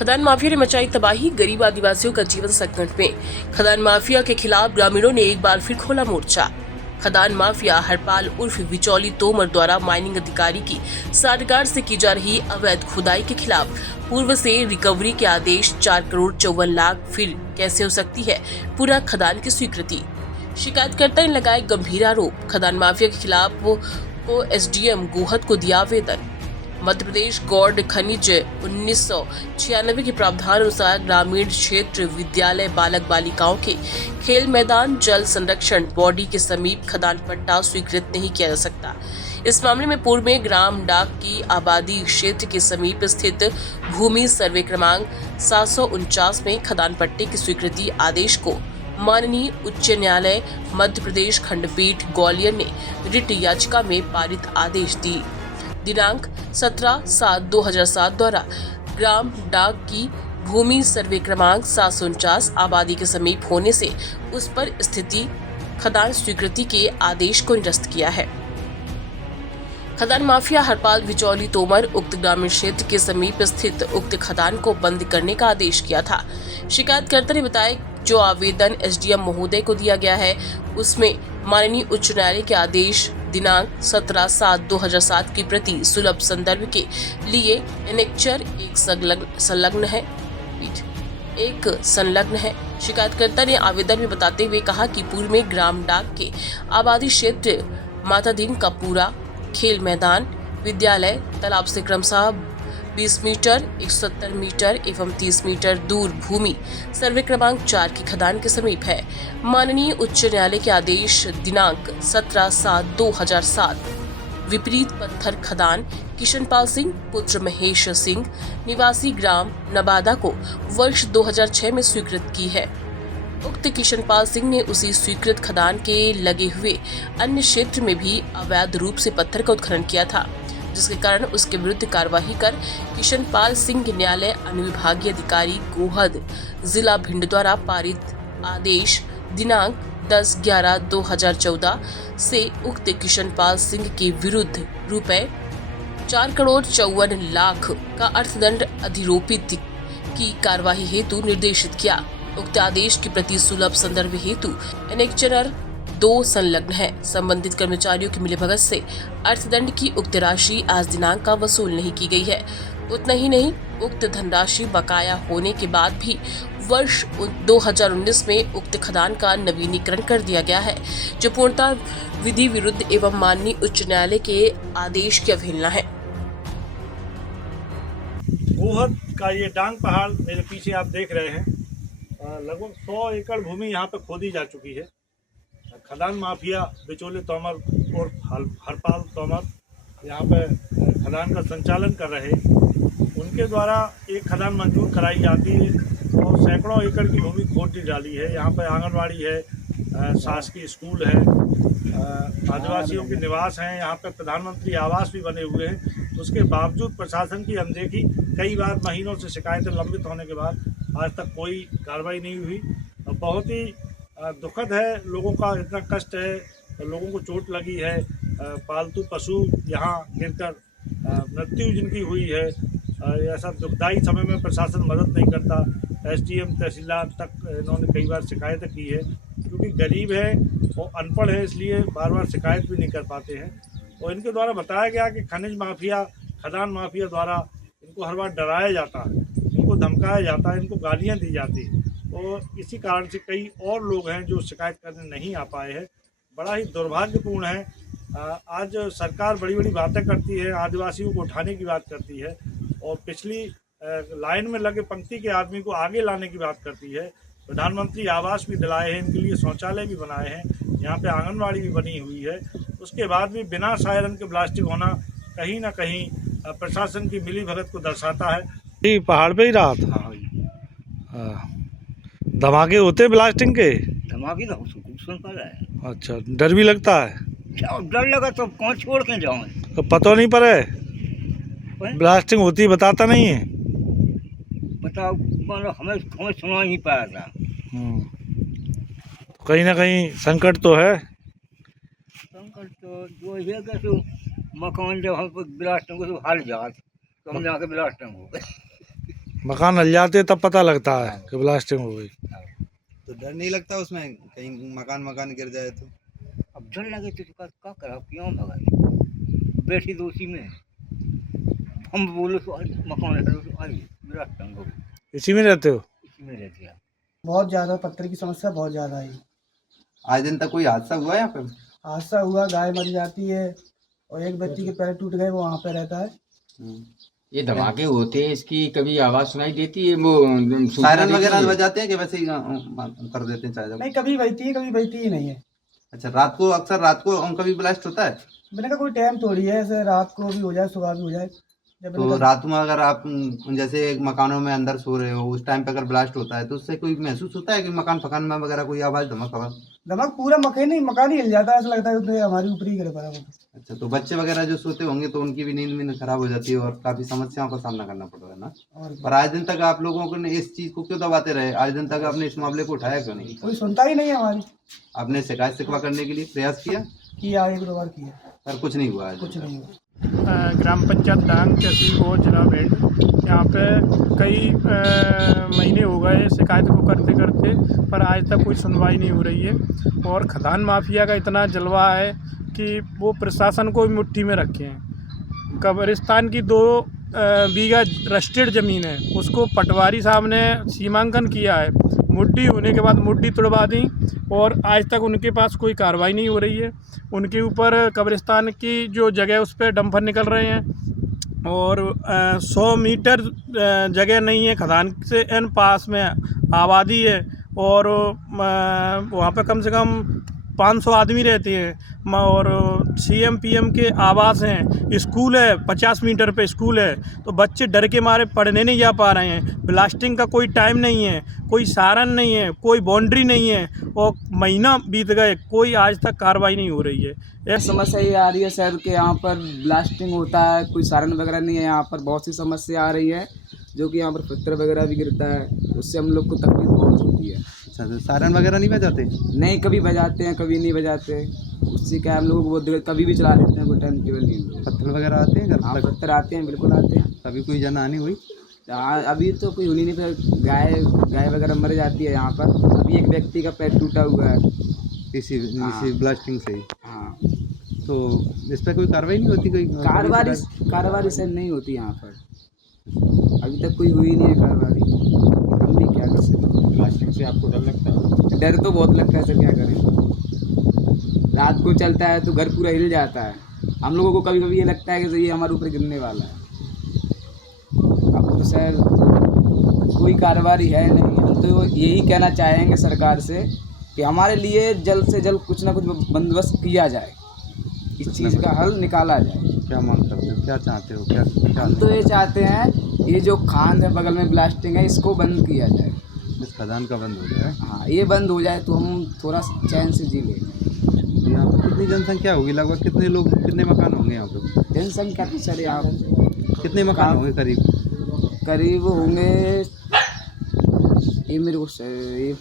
खदान माफिया ने मचाई तबाही, गरीब आदिवासियों का जीवन संकट में। खदान माफिया के खिलाफ ग्रामीणों ने एक बार फिर खोला मोर्चा। खदान माफिया हरपाल उर्फ बिचौली तोमर द्वारा माइनिंग अधिकारी की साठगांठ से की जा रही अवैध खुदाई के खिलाफ पूर्व से रिकवरी के आदेश 4,54,00,000 फिर कैसे हो सकती है पूरा खदान की स्वीकृति। शिकायतकर्ता ने लगाए गंभीर आरोप। खदान माफिया के खिलाफ को एसडीएम गोहद को दिया आवेदन। मध्य प्रदेश गौड़ खनिज 1996 के प्रावधान अनुसार ग्रामीण क्षेत्र विद्यालय बालक बालिकाओं के खेल मैदान जल संरक्षण बॉडी के समीप खदान पट्टा स्वीकृत नहीं किया जा सकता। इस मामले में पूर्व में ग्राम डाक की आबादी क्षेत्र के समीप स्थित भूमि सर्वे क्रमांक 749 में खदान पट्टे की स्वीकृति आदेश को माननीय उच्च न्यायालय मध्य प्रदेश खंडपीठ ग्वालियर ने रिट याचिका में पारित आदेश दी। दिनांक 17/7/2007 द्वारा ग्राम डाक की भूमि सर्वे क्रमांक 749 आबादी के समीप होने से उस पर स्थिति खदान स्वीकृति के आदेश को निरस्त किया है। खदान माफिया हरपाल बिचौली तोमर उक्त ग्रामीण क्षेत्र के समीप स्थित उक्त खदान को बंद करने का आदेश किया था। शिकायतकर्ता ने बताया जो आवेदन एसडीएम महोदय को दिया गया है उसमें माननीय उच्च न्यायालय के आदेश दिनांक 17/7/2007 की प्रति सुलभ संदर्भ के लिए एनेक्चर एक संलग्न है। शिकायतकर्ता ने आवेदन में बताते हुए कहा कि पूर्व में ग्राम डाक के आबादी क्षेत्र मातादीन का पूरा खेल मैदान विद्यालय तालाब से क्रमशः 20 मीटर 170 मीटर एवं 30 मीटर दूर भूमि सर्वे क्रमांक 4 की खदान के समीप है। माननीय उच्च न्यायालय के आदेश दिनांक 17/7/2007 विपरीत पत्थर खदान किशनपाल सिंह पुत्र महेश सिंह निवासी ग्राम नबादा को वर्ष 2006 में स्वीकृत की है। उक्त किशनपाल सिंह ने उसी स्वीकृत खदान के लगे हुए अन्य क्षेत्र में भी अवैध रूप से पत्थर का उत्खनन किया था, जिसके कारण उसके विरुद्ध कार्यवाही कर किशनपाल सिंह न्यायालय अनुविभागीय अधिकारी गोहद जिला भिंड द्वारा पारित आदेश दिनांक 10/11/2014 से उक्त किशनपाल सिंह के विरुद्ध रुपए 4,54,00,000 का अर्थदंड अधिरोपित की कार्यवाही हेतु निर्देशित किया। उक्त आदेश की प्रति सुलभ संदर्भ हेतु एनेक्चर 2 संलग्न है। संबंधित कर्मचारियों की मिलीभगत से अर्थदंड की उक्त राशि आज दिनांक का वसूल नहीं की गई है। उतना ही नहीं, उक्त धनराशि बकाया होने के बाद भी वर्ष 2019 में उक्त खदान का नवीनीकरण कर दिया गया है, जो पूर्णतः विधि विरुद्ध एवं माननीय उच्च न्यायालय के आदेश की अवहेलना है। गोहद का ये डांग पहाड़ मेरे पीछे आप देख रहे हैं, लगभग 100 एकड़ भूमि यहाँ पे खोदी जा चुकी है। खदान माफिया बिचौली तोमर और हरपाल तोमर यहाँ पे खदान का संचालन कर रहे, उनके द्वारा एक खदान मंजूर कराई जाती है और सैकड़ों एकड़ की भूमि खोद दी डाली है। यहाँ पे आंगनवाड़ी है, शासकीय स्कूल है, आदिवासियों के निवास हैं, यहाँ पे प्रधानमंत्री आवास भी बने हुए हैं। तो उसके बावजूद प्रशासन की अनदेखी, कई बार महीनों से शिकायतें लंबित होने के बाद आज तक कोई कार्रवाई नहीं हुई। बहुत ही दुखद है, लोगों का इतना कष्ट है, लोगों को चोट लगी है, पालतू पशु यहाँ गिरकर मृत्यु जिनकी हुई है। ऐसा दुखदायी समय में प्रशासन मदद नहीं करता। एसडीएम तहसीलदार तक इन्होंने कई बार शिकायतें की है, क्योंकि गरीब है और अनपढ़ है, इसलिए बार बार शिकायत भी नहीं कर पाते हैं। और इनके द्वारा बताया गया कि खनिज माफिया खदान माफिया द्वारा इनको हर बार डराया जाता है, इनको धमकाया जाता है, इनको गालियाँ दी जाती हैं और इसी कारण से कई और लोग हैं जो शिकायत करने नहीं आ पाए हैं। बड़ा ही दुर्भाग्यपूर्ण है। आज सरकार बड़ी बड़ी बातें करती है, आदिवासियों को उठाने की बात करती है और पिछली लाइन में लगे पंक्ति के आदमी को आगे लाने की बात करती है। प्रधानमंत्री आवास भी दिलाए हैं, इनके लिए शौचालय भी बनाए हैं, यहाँ पे आंगनवाड़ी भी बनी हुई है। उसके बाद भी बिना सायरन के ब्लास्टिंग होना कहीं ना कहीं प्रशासन की मिलीभगत को दर्शाता है। जी पहाड़ पे ही रहा था। धमाके होते ब्लास्टिंग के? धमाके तो सुन पा रहा है। अच्छा, डर भी लगता है? डर लगा तो कौन छोड़ के जाऊँ? तो पता नहीं पड़े ब्लास्टिंग होती बताता नहीं है? बताओ, मतलब हमें सुना नहीं पाया था। तो कहीं ना कहीं संकट तो है। संकट तो जो है कि मकान जब हम ब्लास्टिंग को तो हाल जात तो हम जाके ब्लास्टिंग हो गए। मकान हल जाते तब पता लगता है कि ब्लास्टिंग हो गई। तो डर नहीं लगता उसमें कहीं मकान गिर जाए तो? अब डर लगे तो क्या करा, क्यों भगाए, बैठी दोषी में हम बोलो तो मकान है तो आई मेरा तंग हो, इसी में रहते हो? इसी में रहती है। बहुत ज़्यादा पत्थर की समस्या बहुत ज़्यादा है। आज दिन तक कोई हादसा हुआ है यहाँ पे? हादसा हुआ, गाय मर जाती है और एक व्यक्ति के पैर टूट गए, वो वहाँ पे रहता है। ये धमाके होते हैं, इसकी कभी आवाज सुनाई देती है? वो सायरन वगैरह बजाते हैं कि वैसे ही कर देते हैं चाहे? नहीं, कभी बजती है, कभी बजती ही नहीं है। अच्छा, अक्सर रात को कभी ब्लास्ट होता है? मैंने कहा कोई टाइम थोड़ी है, ऐसे रात को भी हो जाए, सुबह भी हो जाए। जब तो रात में अगर आप जैसे मकानों में अंदर सो रहे हो, उस टाइम पे अगर ब्लास्ट होता है तो उससे कोई महसूस होता है कि मकान में वगैरह कोई आवाज धमक पूरा मकान ही हिल जाता है, ऐसा लगता है कि हमारी ऊपरी गिर पड़ा है। अच्छा, तो बच्चे वगैरह जो सोते होंगे तो उनकी भी नींद खराब हो जाती है और काफी समस्याओं का सामना करना पड़ रहा है ना। पर आज दिन तक आप लोगों ने इस चीज को क्यों दबाते रहे? आज दिन तक आपने इस मामले को उठाया क्यों नहीं? कोई सुनता ही नहीं है हमारी। आपने शिकायत शिकवा करने के लिए प्रयास किया? एक दो बार किया, पर कुछ नहीं हुआ। कुछ नहीं हुआ। ग्राम पंचायत डांग, तहसील को जिला भिंड, यहाँ पे कई महीने हो गए शिकायत को करते करते, पर आज तक कोई सुनवाई नहीं हो रही है। और खदान माफिया का इतना जलवा है कि वो प्रशासन को भी मुट्ठी में रखे हैं। कब्रिस्तान की 2 बीघा रस्टेड ज़मीन है, उसको पटवारी साहब ने सीमांकन किया है, मुट्ठी होने के बाद मुट्ठी तुड़वा दी और आज तक उनके पास कोई कार्रवाई नहीं हो रही है। उनके ऊपर कब्रिस्तान की जो जगह उस पर डंपर निकल रहे हैं और 100 मीटर जगह नहीं है, खदान से एन पास में आबादी है और वहाँ पे कम से कम 500 आदमी रहते हैं और CM PM के आवास हैं, स्कूल है, 50 मीटर पे स्कूल है, तो बच्चे डर के मारे पढ़ने नहीं जा पा रहे हैं। ब्लास्टिंग का कोई टाइम नहीं है, कोई सारन नहीं है, कोई बाउंड्री नहीं है और महीना बीत गए, कोई आज तक कार्रवाई नहीं हो रही है। समस्या ये आ रही है सर कि यहाँ पर ब्लास्टिंग होता है, कोई सारन वगैरह नहीं है, यहाँ पर बहुत सी समस्या आ रही है, जो कि यहाँ पर पत्थर वगैरह भी गिरता है, उससे हम लोग को तकलीफ बहुत होती है। अच्छा, तो सायरन वगैरह नहीं बजाते? नहीं, कभी बजाते हैं, कभी नहीं बजाते, उससे क्या हम लोग वो कभी भी चला लेते हैं, कोई टाइम टेबल नहीं। पत्थर वगैरह आते हैं घर? हाँ, पत्थर आते हैं, बिल्कुल आते हैं। कभी कोई जनहानि हुई? अभी तो कोई हुई नहीं, फिर गाय वगैरह मर जाती है यहाँ पर। अभी एक व्यक्ति का पैर टूटा हुआ है इसी ब्लास्टिंग से ही। हाँ, तो इस पर कोई कार्रवाई नहीं होती? कोई कार्रवाई सर नहीं होती यहाँ पर, अभी तक कोई हुई नहीं है कार्रवाई। हम भी क्या कर सकते हैं? ब्लास्टिंग से आपको डर लगता है? डर तो बहुत लगता है सर, क्या करें। रात को चलता है तो घर पूरा हिल जाता है, हम लोगों को कभी कभी ये लगता है कि ये हमारे ऊपर गिरने वाला है। अब तो सर कोई कार्रवाई है नहीं। हम तो यही कहना चाहेंगे सरकार से कि हमारे लिए जल्द से जल्द कुछ ना कुछ बंदोबस्त किया जाए, इस चीज़ का हल निकाला जाए। क्या मांग करते हो, क्या चाहते हो? क्या हम तो ये चाहते हैं, ये जो खान है बगल में ब्लास्टिंग है, इसको बंद किया जाए, इस खदान का बंद हो जाए। हाँ, ये बंद हो जाए तो हम थोड़ा चैन से जी लेंगे। यहाँ पर कितनी जनसंख्या होगी? लगभग कितने लोग, कितने मकान होंगे यहाँ पे? जनसंख्या तो सर यहाँ कितने मकान होंगे करीब होंगे, ये मेरे को ये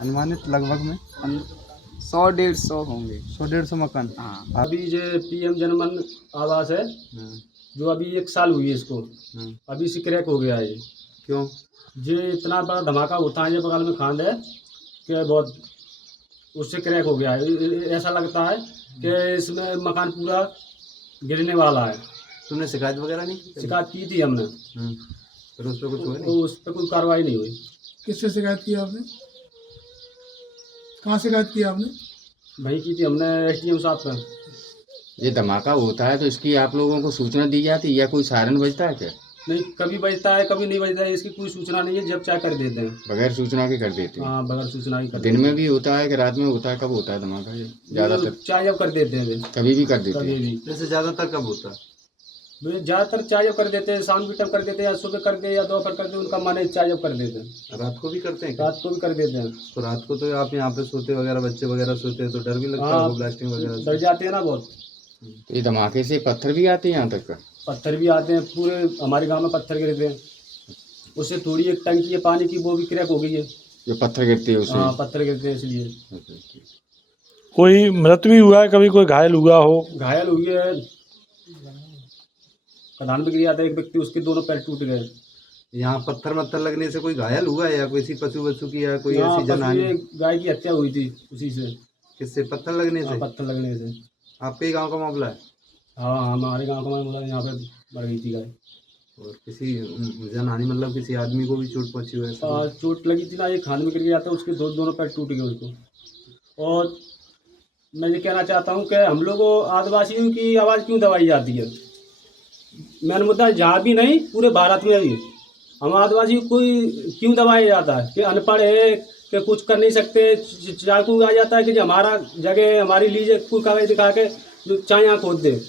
अनुमानित लगभग में 100-150 होंगे। 100-150 मकान। हाँ, अभी जो PM जनमन आवास है, जो अभी 1 साल हुई है इसको, अभी से क्रैक हो गया है ये। क्यों? ये इतना बड़ा धमाका होता है, ये बगल में खान है कि बहुत, उससे क्रैक हो गया है। ऐसा लगता है कि इसमें मकान पूरा गिरने वाला है। तुमने शिकायत वगैरह नहीं की? शिकायत की थी हमने, फिर उस पर कुछ हुआ नहीं? उस पर कोई कार्रवाई नहीं हुई। किससे शिकायत की आपने? कहाँ शिकायत की आपने? वही की थी हमने SDM साहब पर। ये धमाका होता है तो इसकी आप लोगों को सूचना दी जाती है या कोई सायरन बजता है क्या? नहीं, कभी बजता है, कभी नहीं बजता है, इसकी कोई सूचना नहीं है, जब चाहे कर देते हैं। बगैर सूचना के कर देते हैं? हाँ, बगैर सूचना ही कर दिन में भी होता है कि रात में होता है? कब होता है धमाका ये ज़्यादातर? चाहे जब कर देते हैं, कभी भी कर देते कभी हैं? भी। वैसे ज़्यादातर कब होता है? ज़्यादातर चाय जब कर देते हैं, शाम की टाइम कर देते हैं, या सुबह करके या दोपहर करके, उनका मन है चाय जब कर देते हैं। रात को भी करते हैं? रात को भी कर देते हैं। तो रात को तो आप यहाँ पे सोते वगैरह, बच्चे वगैरह सोते हैं तो डर भी लगता है ब्लास्टिंग वगैरह से? डर जाते हैं ना बहुत। ये धमाके से पत्थर भी आते हैं यहाँ तक का? पत्थर भी आते हैं, पूरे हमारे गांव में पत्थर गिरते हैं। उससे थोड़ी एक टंकी है पानी की, वो भी क्रैक हो गई है। जो पत्थर गिरते हैं उससे? हाँ, पत्थर गिरते हैं इसलिए। कोई मृत्यु भी हुआ है, कभी कोई घायल हुआ हो? घायल हुई है, खदान में गिर जाता है एक व्यक्ति, उसके दोनों पैर टूट गए। यहाँ पत्थर मत्थर लगने से कोई घायल हुआ है या किसी पशु वशु की या कोई यहाँ ऐसी जनहानि? ये गाय की हत्या हुई थी उसी से। किससे? पत्थर लगने से? पत्थर लगने से। आपके ही गांव का मामला है? हाँ हमारे गांव का मामला, यहाँ पे मर गई थी गाय। और किसी जनहानि मतलब किसी आदमी को भी चोट पहुंची हुई है? चोट लगी थी ना, एक खान में गिर गया था, उसके दोनों पैर टूट गए उसको। और मैं ये कहना चाहता हूँ कि हम लोगों आदिवासियों की आवाज़ क्यों दबाई जाती है? मेन मुद्दा जहाँ भी नहीं, पूरे भारत में भी हम आदिवासी को क्यों दबाया जाता है कि अनपढ़ है, कि कुछ कर नहीं सकते। चाकू आ जाता है कि जो हमारा जगह हमारी लीज कोई कागज दिखा के चाहे यहाँ खोद दे।